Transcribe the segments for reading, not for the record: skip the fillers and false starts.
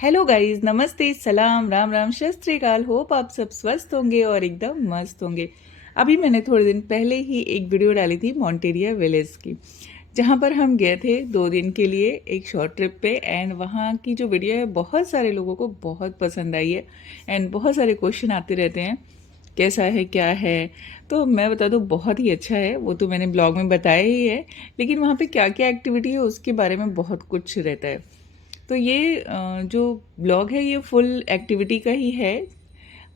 Hello guys, नमस्ते, सलाम, राम राम, सत श्री अकाल। होप आप सब स्वस्थ होंगे और एकदम मस्त होंगे। अभी मैंने थोड़े दिन पहले ही एक वीडियो डाली थी मॉन्टेरिया विलेज की, जहाँ पर हम गए थे 2 दिन के लिए एक शॉर्ट ट्रिप पे। एंड वहाँ की जो वीडियो है बहुत सारे लोगों को बहुत पसंद आई है। एंड बहुत सारे क्वेश्चन आते रहते हैं, कैसा है, क्या है। तो मैं बता दूँ, बहुत ही अच्छा है। वो तो मैंने ब्लॉग में बताया ही है, लेकिन वहाँ पे क्या क्या एक्टिविटी है उसके बारे में बहुत कुछ रहता है। तो ये जो ब्लॉग है ये फुल एक्टिविटी का ही है।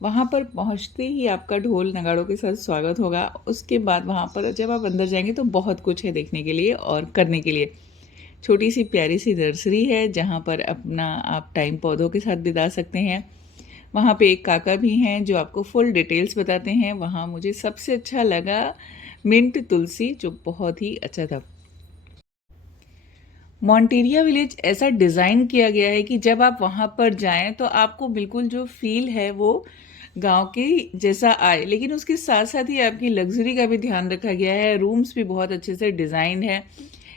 वहाँ पर पहुँचते ही आपका ढोल नगाड़ों के साथ स्वागत होगा। उसके बाद वहाँ पर जब आप अंदर जाएंगे तो बहुत कुछ है देखने के लिए और करने के लिए। छोटी सी प्यारी सी नर्सरी है जहाँ पर अपना आप टाइम पौधों के साथ बिता सकते हैं। वहाँ पे एक काका भी हैं जो आपको फुल डिटेल्स बताते हैं। वहाँ मुझे सबसे अच्छा लगा मिंट तुलसी, जो बहुत ही अच्छा था। मॉन्टेरिया विलेज ऐसा डिज़ाइन किया गया है कि जब आप वहाँ पर जाएं तो आपको बिल्कुल जो फील है वो गांव के जैसा आए, लेकिन उसके साथ साथ ही आपकी लग्जरी का भी ध्यान रखा गया है। रूम्स भी बहुत अच्छे से डिज़ाइन है।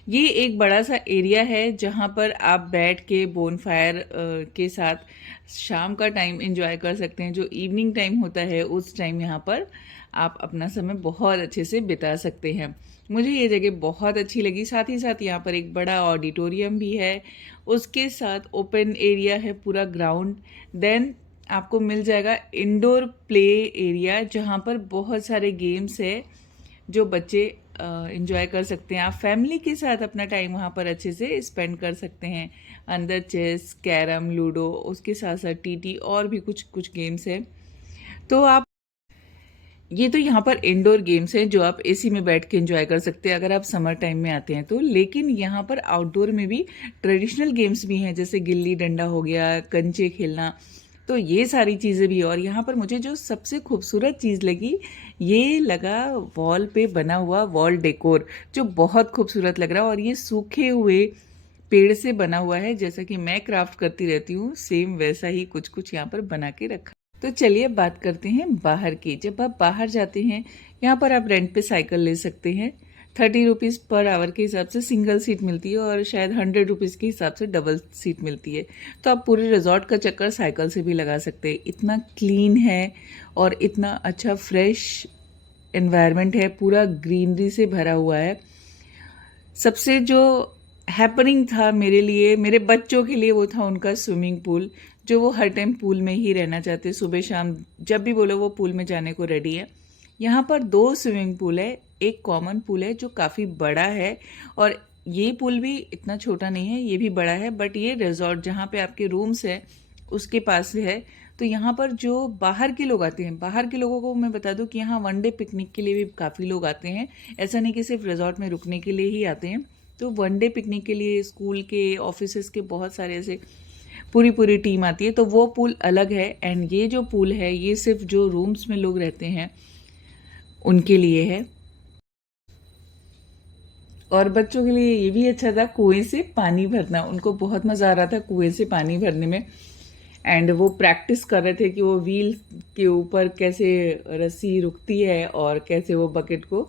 ये एक बड़ा सा एरिया है जहाँ पर आप बैठ के बोन फायर के साथ शाम का टाइम एंजॉय कर सकते हैं। जो इवनिंग टाइम होता है उस टाइम यहाँ पर आप अपना समय बहुत अच्छे से बिता सकते हैं। मुझे ये जगह बहुत अच्छी लगी। साथ ही साथ यहाँ पर एक बड़ा ऑडिटोरियम भी है, उसके साथ ओपन एरिया है, पूरा ग्राउंड। देन आपको मिल जाएगा इंडोर प्ले एरिया जहाँ पर बहुत सारे गेम्स है जो बच्चे इंजॉय कर सकते हैं। आप फैमिली के साथ अपना टाइम वहाँ पर अच्छे से स्पेंड कर सकते हैं। अंदर चेस, कैरम, लूडो, उसके साथ साथ टीटी और भी कुछ कुछ गेम्स है। तो आप ये तो यहाँ पर इंडोर गेम्स हैं जो आप एसी में बैठ के एंजॉय कर सकते हैं अगर आप समर टाइम में आते हैं तो। लेकिन यहाँ पर आउटडोर में भी ट्रेडिशनल गेम्स भी हैं, जैसे गिल्ली डंडा हो गया, कंचे खेलना। तो ये सारी चीज़ें भी। और यहाँ पर मुझे जो सबसे खूबसूरत चीज़ लगी, ये लगा वॉल पे बना हुआ वॉल डेकोर, जो बहुत खूबसूरत लग रहा है। और ये सूखे हुए पेड़ से बना हुआ है, जैसा कि मैं क्राफ्ट करती रहती हूँ, सेम वैसा ही कुछ कुछ यहाँ पर बना के रखा। तो चलिए अब बात करते हैं बाहर की। जब आप बाहर जाते हैं, यहाँ पर आप रेंट पे साइकिल ले सकते हैं। 30 रुपीज़ पर आवर के हिसाब से सिंगल सीट मिलती है और शायद 100 रुपीज़ के हिसाब से डबल सीट मिलती है। तो आप पूरे रिजॉर्ट का चक्कर साइकिल से भी लगा सकते हैं। इतना क्लीन है और इतना अच्छा फ्रेश एनवायरनमेंट है, पूरा ग्रीनरी से भरा हुआ है। सबसे जो हैपनिंग था मेरे लिए, मेरे बच्चों के लिए, वो था उनका स्विमिंग पूल। जो वो हर टाइम पूल में ही रहना चाहते, सुबह शाम जब भी बोलो वो पूल में जाने को रेडी है। यहाँ पर 2 स्विमिंग पूल है। एक कॉमन पूल है जो काफ़ी बड़ा है, और ये पूल भी इतना छोटा नहीं है, ये भी बड़ा है। बट ये रिजॉर्ट जहाँ पे आपके रूम्स है उसके पास है। तो यहाँ पर जो बाहर के लोग आते हैं, बाहर के लोगों को मैं बता दूं कि यहाँ वनडे पिकनिक के लिए भी काफ़ी लोग आते हैं। ऐसा नहीं कि सिर्फ रिजॉर्ट में रुकने के लिए ही आते हैं। तो वनडे पिकनिक के लिए स्कूल के, ऑफिसेस के बहुत सारे ऐसे पूरी पूरी टीम आती है, तो वो पूल अलग है। एंड ये जो पूल है ये सिर्फ जो रूम्स में लोग रहते हैं उनके लिए है। और बच्चों के लिए ये भी अच्छा था, कुएं से पानी भरना। उनको बहुत मज़ा आ रहा था कुएं से पानी भरने में। एंड वो प्रैक्टिस कर रहे थे कि वो व्हील के ऊपर कैसे रस्सी रुकती है और कैसे वो बकेट को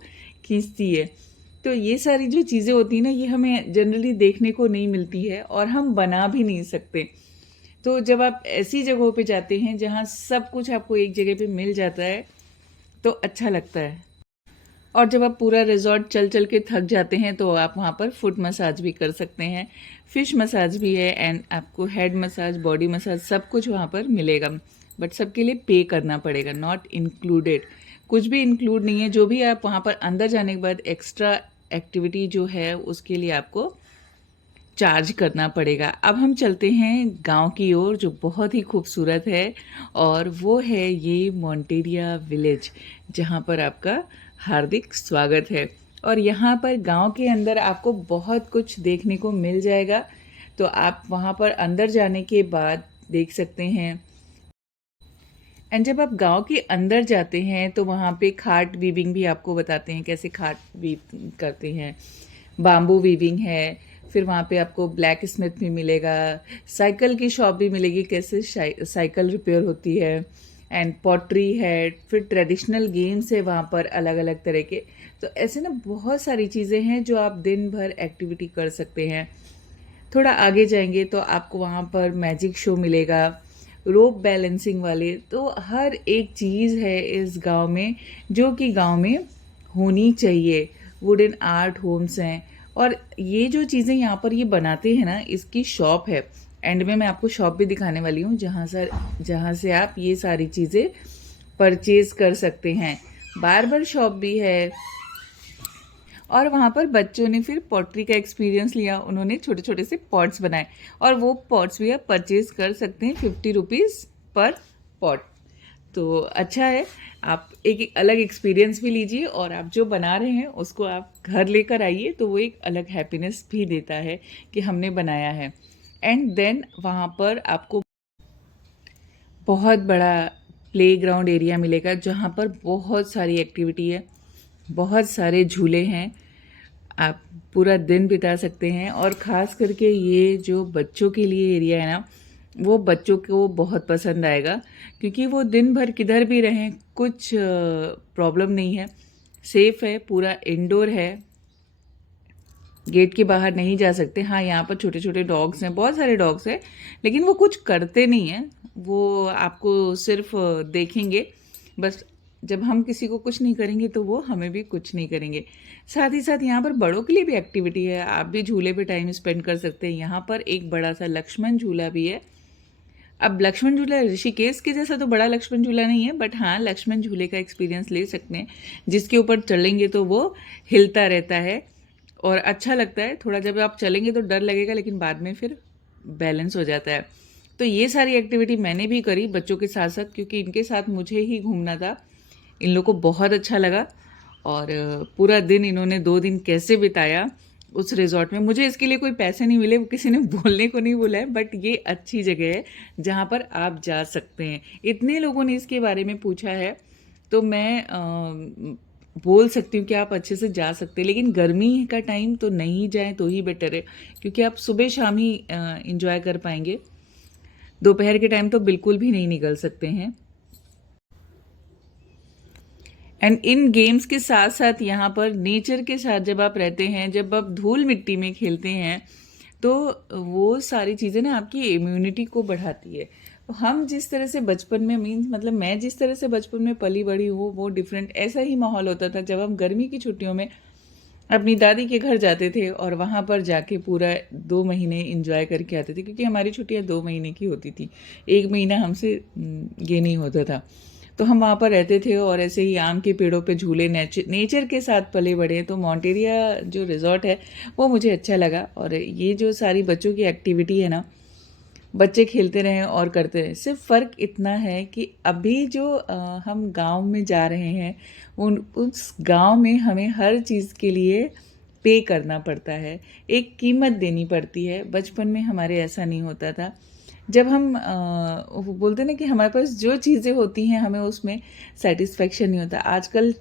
खींचती है। तो ये सारी जो चीज़ें होती हैं ना, ये हमें जनरली देखने को नहीं मिलती है और हम बना भी नहीं सकते। तो जब आप ऐसी जगहों पे जाते हैं जहाँ सब कुछ आपको एक जगह पे मिल जाता है तो अच्छा लगता है। और जब आप पूरा रिजॉर्ट चल चल के थक जाते हैं तो आप वहाँ पर फुट मसाज भी कर सकते हैं, फिश मसाज भी है, एंड आपको हेड मसाज, बॉडी मसाज सब कुछ वहाँ पर मिलेगा। बट सबके लिए पे करना पड़ेगा, नॉट इंक्लूडेड। कुछ भी इंक्लूड नहीं है। जो भी आप वहाँ पर अंदर जाने के बाद एक्स्ट्रा एक्टिविटी जो है उसके लिए आपको चार्ज करना पड़ेगा। अब हम चलते हैं गांव की ओर, जो बहुत ही खूबसूरत है, और वो है ये मॉन्टेरिया विलेज, जहां पर आपका हार्दिक स्वागत है। और यहाँ पर गांव के अंदर आपको बहुत कुछ देखने को मिल जाएगा। तो आप वहाँ पर अंदर जाने के बाद देख सकते हैं। एंड जब आप गांव के अंदर जाते हैं तो वहाँ पे खाट वीविंग भी आपको बताते हैं, कैसे खाट वीव करते हैं। बाम्बू वीविंग है। फिर वहाँ पे आपको ब्लैक स्मिथ भी मिलेगा, साइकिल की शॉप भी मिलेगी, कैसे साइकिल रिपेयर होती है। एंड पॉटरी है। फिर ट्रेडिशनल गेम्स है वहाँ पर अलग अलग तरह के। तो ऐसे ना बहुत सारी चीज़ें हैं जो आप दिन भर एक्टिविटी कर सकते हैं। थोड़ा आगे जाएंगे तो आपको वहाँ पर मैजिक शो मिलेगा, रोप बैलेंसिंग वाले। तो हर एक चीज़ है इस गांव में जो कि गांव में होनी चाहिए। वुडन आर्ट होम्स हैं, और ये जो चीज़ें यहाँ पर ये बनाते हैं ना, इसकी शॉप है। एंड में मैं आपको शॉप भी दिखाने वाली हूँ जहाँ से आप ये सारी चीज़ें परचेज कर सकते हैं। बार्बर शॉप भी है। और वहाँ पर बच्चों ने फिर पॉटरी का एक्सपीरियंस लिया, उन्होंने छोटे छोटे से पॉट्स बनाए, और वो पॉट्स भी आप परचेज कर सकते हैं 50 रुपीज़ पर पॉट। तो अच्छा है, आप एक अलग एक्सपीरियंस भी लीजिए, और आप जो बना रहे हैं उसको आप घर लेकर आइए, तो वो एक अलग हैप्पीनेस भी देता है कि हमने बनाया है। एंड देन वहाँ पर आपको बहुत बड़ा प्लेग्राउंड एरिया मिलेगा जहाँ पर बहुत सारी एक्टिविटी है, बहुत सारे झूले हैं, आप पूरा दिन बिता सकते हैं। और ख़ास करके ये जो बच्चों के लिए एरिया है ना, वो बच्चों को बहुत पसंद आएगा, क्योंकि वो दिन भर किधर भी रहें कुछ प्रॉब्लम नहीं है, सेफ़ है, पूरा इंडोर है, गेट के बाहर नहीं जा सकते। हाँ, यहाँ पर छोटे छोटे डॉग्स हैं, बहुत सारे डॉग्स हैं, लेकिन वो कुछ करते नहीं हैं, वो आपको सिर्फ देखेंगे बस। जब हम किसी को कुछ नहीं करेंगे तो वो हमें भी कुछ नहीं करेंगे। साथ ही साथ यहाँ पर बड़ों के लिए भी एक्टिविटी है, आप भी झूले पे टाइम स्पेंड कर सकते हैं। यहाँ पर एक बड़ा सा लक्ष्मण झूला भी है। अब लक्ष्मण झूला ऋषिकेश के जैसा तो बड़ा लक्ष्मण झूला नहीं है, बट हाँ, लक्ष्मण झूले का एक्सपीरियंस ले सकते हैं, जिसके ऊपर चलेंगे तो वो हिलता रहता है और अच्छा लगता है। थोड़ा जब आप चलेंगे तो डर लगेगा, लेकिन बाद में फिर बैलेंस हो जाता है। तो ये सारी एक्टिविटी मैंने भी करी बच्चों के साथ साथ, क्योंकि इनके साथ मुझे ही घूमना था। इन लोगों को बहुत अच्छा लगा, और पूरा दिन इन्होंने 2 दिन कैसे बिताया उस रिजॉर्ट में। मुझे इसके लिए कोई पैसे नहीं मिले, वो किसी ने बोलने को नहीं बोला है, बट ये अच्छी जगह है जहाँ पर आप जा सकते हैं। इतने लोगों ने इसके बारे में पूछा है, तो मैं बोल सकती हूँ कि आप अच्छे से जा सकते हैं। लेकिन गर्मी का टाइम तो नहीं जाएं तो ही बेटर है, क्योंकि आप सुबह शाम ही इंजॉय कर पाएंगे, दोपहर के टाइम तो बिल्कुल भी नहीं निकल सकते हैं। एंड इन गेम्स के साथ साथ यहाँ पर नेचर के साथ जब आप रहते हैं, जब आप धूल मिट्टी में खेलते हैं, तो वो सारी चीज़ें ना आपकी इम्यूनिटी को बढ़ाती है। तो हम जिस तरह से बचपन में मतलब मैं जिस तरह से बचपन में पली बड़ी हूँ, वो डिफरेंट ऐसा ही माहौल होता था जब हम गर्मी की छुट्टियों में अपनी दादी के घर जाते थे, और वहाँ पर जाके पूरा 2 महीने इंजॉय करके आते थे, क्योंकि हमारी छुट्टियाँ 2 महीने की होती थी, 1 महीना हमसे ये नहीं होता था। तो हम वहाँ पर रहते थे, और ऐसे ही आम के पेड़ों पे झूले, नेचर के साथ पले बड़े हैं। तो मॉन्टेरिया जो रिजॉर्ट है वो मुझे अच्छा लगा। और ये जो सारी बच्चों की एक्टिविटी है ना, बच्चे खेलते रहें और करते रहें। सिर्फ फ़र्क इतना है कि अभी जो हम गांव में जा रहे हैं, उस गांव में हमें हर चीज़ के लिए पे करना पड़ता है, एक कीमत देनी पड़ती है। बचपन में हमारे ऐसा नहीं होता था। जब हम वो बोलते ना कि हमारे पास जो चीज़ें होती हैं हमें उसमें सेटिस्फेक्शन नहीं होता। आजकल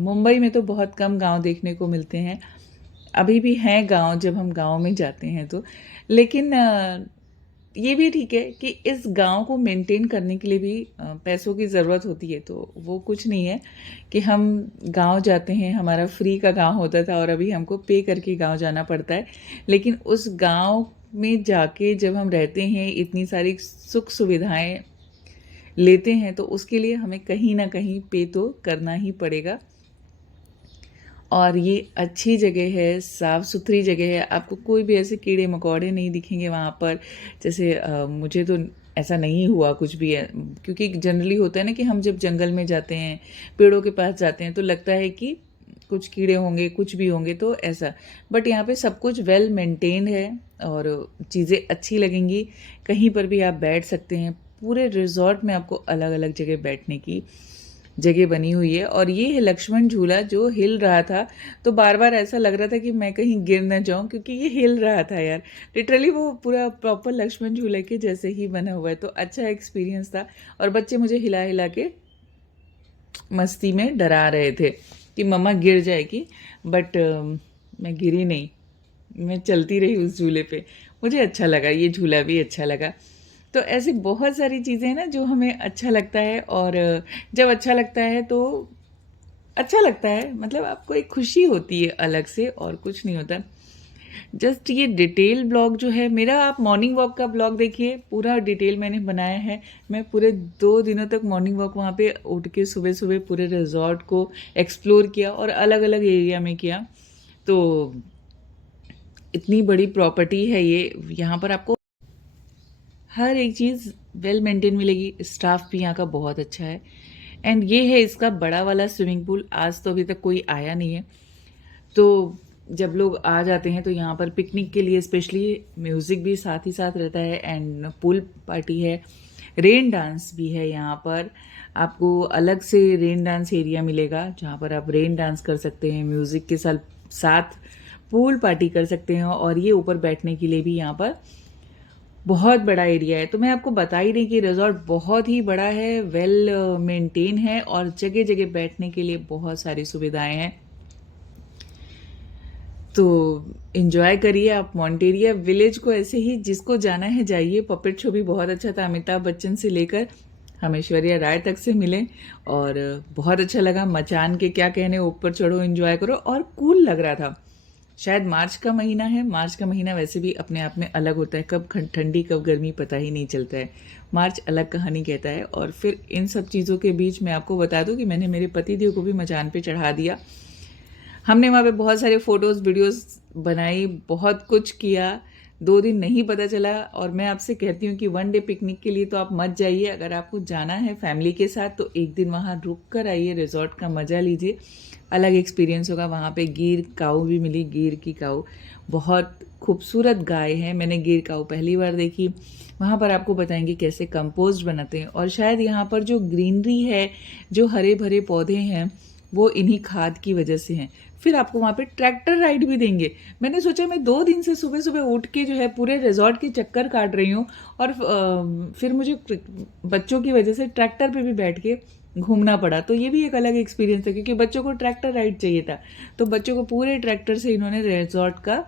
मुंबई में तो बहुत कम गांव देखने को मिलते हैं, अभी भी हैं गांव जब हम गांव में जाते हैं तो। लेकिन ये भी ठीक है कि इस गांव को मेंटेन करने के लिए भी पैसों की ज़रूरत होती है। तो वो कुछ नहीं है कि हम गांव जाते हैं, हमारा फ्री का गांव होता था और अभी हमको पे करके गांव जाना पड़ता है। लेकिन उस गांव में जाके जब हम रहते हैं, इतनी सारी सुख सुविधाएं लेते हैं, तो उसके लिए हमें कहीं ना कहीं पे तो करना ही पड़ेगा। और ये अच्छी जगह है, साफ़ सुथरी जगह है, आपको कोई भी ऐसे कीड़े मकोड़े नहीं दिखेंगे वहाँ पर। जैसे मुझे तो ऐसा नहीं हुआ कुछ भी है, क्योंकि जनरली होता है ना कि हम जब जंगल में जाते हैं, पेड़ों के पास जाते हैं, तो लगता है कि कुछ कीड़े होंगे, कुछ भी होंगे, तो ऐसा। बट यहाँ पे सब कुछ वेल मेंटेन्ड है, और चीज़ें अच्छी लगेंगी। कहीं पर भी आप बैठ सकते हैं, पूरे रिजॉर्ट में आपको अलग अलग जगह बैठने की जगह बनी हुई है। और ये है लक्ष्मण झूला जो हिल रहा था, तो बार बार ऐसा लग रहा था कि मैं कहीं गिर न जाऊं, क्योंकि ये हिल रहा था यार। लिटरली वो पूरा प्रॉपर लक्ष्मण झूले के जैसे ही बना हुआ है। तो अच्छा एक्सपीरियंस था, और बच्चे मुझे हिला हिला के मस्ती में डरा रहे थे कि मम्मा गिर जाएगी, बट मैं गिरी नहीं, मैं चलती रही उस झूले पे। मुझे अच्छा लगा, ये झूला भी अच्छा लगा। तो ऐसी बहुत सारी चीज़ें हैं ना जो हमें अच्छा लगता है, और जब अच्छा लगता है तो अच्छा लगता है, मतलब आपको एक खुशी होती है अलग से, और कुछ नहीं होता। जस्ट ये डिटेल ब्लॉग जो है मेरा, आप मॉर्निंग वॉक का ब्लॉग देखिए, पूरा डिटेल मैंने बनाया है। मैं पूरे 2 दिनों तक मॉर्निंग वॉक वहाँ पे उठ के सुबह सुबह पूरे रिजॉर्ट को एक्सप्लोर किया और अलग अलग एरिया में किया। तो इतनी बड़ी प्रॉपर्टी है ये, यहाँ पर आपको हर एक चीज़ वेल मेंटेन मिलेगी। स्टाफ भी यहाँ का बहुत अच्छा है। एंड ये है इसका बड़ा वाला स्विमिंग पूल। आज तो अभी तक कोई आया नहीं है, तो जब लोग आ जाते हैं तो यहाँ पर पिकनिक के लिए स्पेशली म्यूज़िक भी साथ ही साथ रहता है एंड पूल पार्टी है। रेन डांस भी है यहाँ पर, आपको अलग से रेन डांस एरिया मिलेगा जहाँ पर आप रेन डांस कर सकते हैं, म्यूज़िक के साथ पूल पार्टी कर सकते हैं। और ये ऊपर बैठने के लिए भी यहाँ पर बहुत बड़ा एरिया है। तो मैं आपको बता ही रही कि रिजॉर्ट बहुत ही बड़ा है, वेल मेंटेन है और जगह जगह बैठने के लिए बहुत सारी सुविधाएं हैं। तो एंजॉय करिए आप मॉन्टेरिया विलेज को। ऐसे ही जिसको जाना है जाइए। पपेट शो भी बहुत अच्छा था, अमिताभ बच्चन से लेकर हम ऐश्वर्या राय तक से मिले और बहुत अच्छा लगा। मचान के क्या कहने, ऊपर चढ़ो एंजॉय करो और कूल लग रहा था। शायद मार्च का महीना है, मार्च का महीना वैसे भी अपने आप में अलग होता है, कब ठंडी कब गर्मी पता ही नहीं चलता है। मार्च अलग कहानी कहता है। और फिर इन सब चीज़ों के बीच मैं आपको बता दूं कि मैंने मेरे पतिदेव को भी मचान पे चढ़ा दिया। हमने वहाँ पे बहुत सारे फ़ोटोज़ वीडियोज़ बनाई, बहुत कुछ किया। 2 दिन नहीं पता चला। और मैं आपसे कहती हूँ कि 1 डे पिकनिक के लिए तो आप मत जाइए। अगर आपको जाना है फैमिली के साथ तो एक दिन वहाँ रुक कर आइए, रिजॉर्ट का मज़ा लीजिए, अलग एक्सपीरियंस होगा। वहाँ पे गिर काऊ भी मिली, गिर की काऊ बहुत खूबसूरत गाय है। मैंने गिर काऊ पहली बार देखी। वहाँ पर आपको बताएंगे कैसे कंपोस्ट बनाते हैं। और शायद यहाँ पर जो ग्रीनरी है, जो हरे भरे पौधे हैं, वो इन्हीं खाद की वजह से हैं। फिर आपको वहाँ पे ट्रैक्टर राइड भी देंगे। मैंने सोचा मैं 2 दिन से सुबह सुबह उठ के जो है पूरे रिजॉर्ट के चक्कर काट रही हूँ और फिर मुझे बच्चों की वजह से ट्रैक्टर पे भी बैठ के घूमना पड़ा। तो ये भी एक अलग एक्सपीरियंस था क्योंकि बच्चों को ट्रैक्टर राइड चाहिए था। तो बच्चों को पूरे ट्रैक्टर से इन्होंने रिजॉर्ट का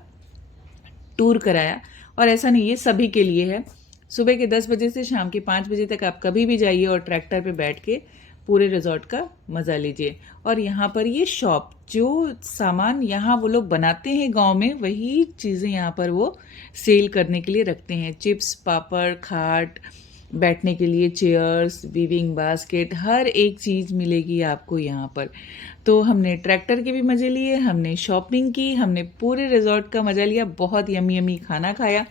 टूर कराया। और ऐसा नहीं, ये सभी के लिए है। सुबह के 10 बजे से शाम के 5 बजे तक आप कभी भी जाइए और ट्रैक्टर पे बैठ के पूरे रिजॉर्ट का मज़ा लीजिए। और यहाँ पर ये शॉप, जो सामान यहाँ वो लोग बनाते हैं गांव में, वही चीज़ें यहाँ पर वो सेल करने के लिए रखते हैं। चिप्स, पापड़, खाट, बैठने के लिए चेयर्स, वीविंग बास्केट, हर एक चीज़ मिलेगी आपको यहाँ पर। तो हमने ट्रैक्टर के भी मज़े लिए, हमने शॉपिंग की, हमने पूरे रिजॉर्ट का मज़ा लिया, बहुत यमी यमी खाना खाया।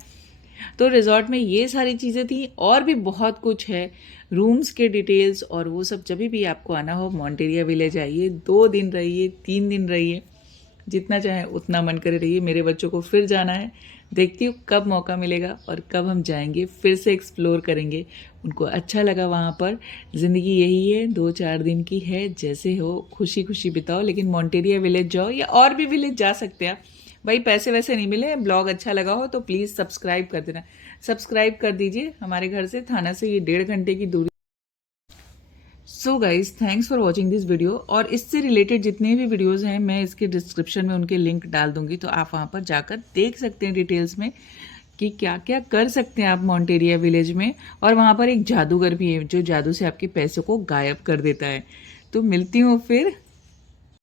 तो रिजॉर्ट में ये सारी चीज़ें थी और भी बहुत कुछ है, रूम्स के डिटेल्स और वो सब। जब भी आपको आना हो मॉन्टेरिया विलेज आइए, 2 दिन रहिए, 3 दिन रहिए, जितना चाहे उतना मन करे रहिए। मेरे बच्चों को फिर जाना है, देखती हूँ कब मौका मिलेगा और कब हम जाएंगे, फिर से एक्सप्लोर करेंगे। उनको अच्छा लगा वहाँ पर। ज़िंदगी यही है, 2-4 दिन की है, जैसे हो खुशी खुशी बिताओ। लेकिन मॉन्टेरिया विलेज जाओ या और भी विलेज जा सकते हैं भाई, पैसे वैसे नहीं मिले। ब्लॉग अच्छा लगा हो तो प्लीज़ सब्सक्राइब कर देना। सब्सक्राइब कर दीजिए। हमारे घर से थाना से ये 1.5 घंटे की दूरी। So guys, thanks for watching this video. और इससे रिलेटेड जितने भी वीडियोज़ हैं मैं इसके डिस्क्रिप्शन में उनके लिंक डाल दूंगी, तो आप वहाँ पर जाकर देख सकते हैं डिटेल्स में कि क्या क्या कर सकते हैं आप मॉन्टेरिया विलेज में। और वहाँ पर एक जादूगर भी है जो जादू से आपके पैसों को गायब कर देता है। तो मिलती हूँ फिर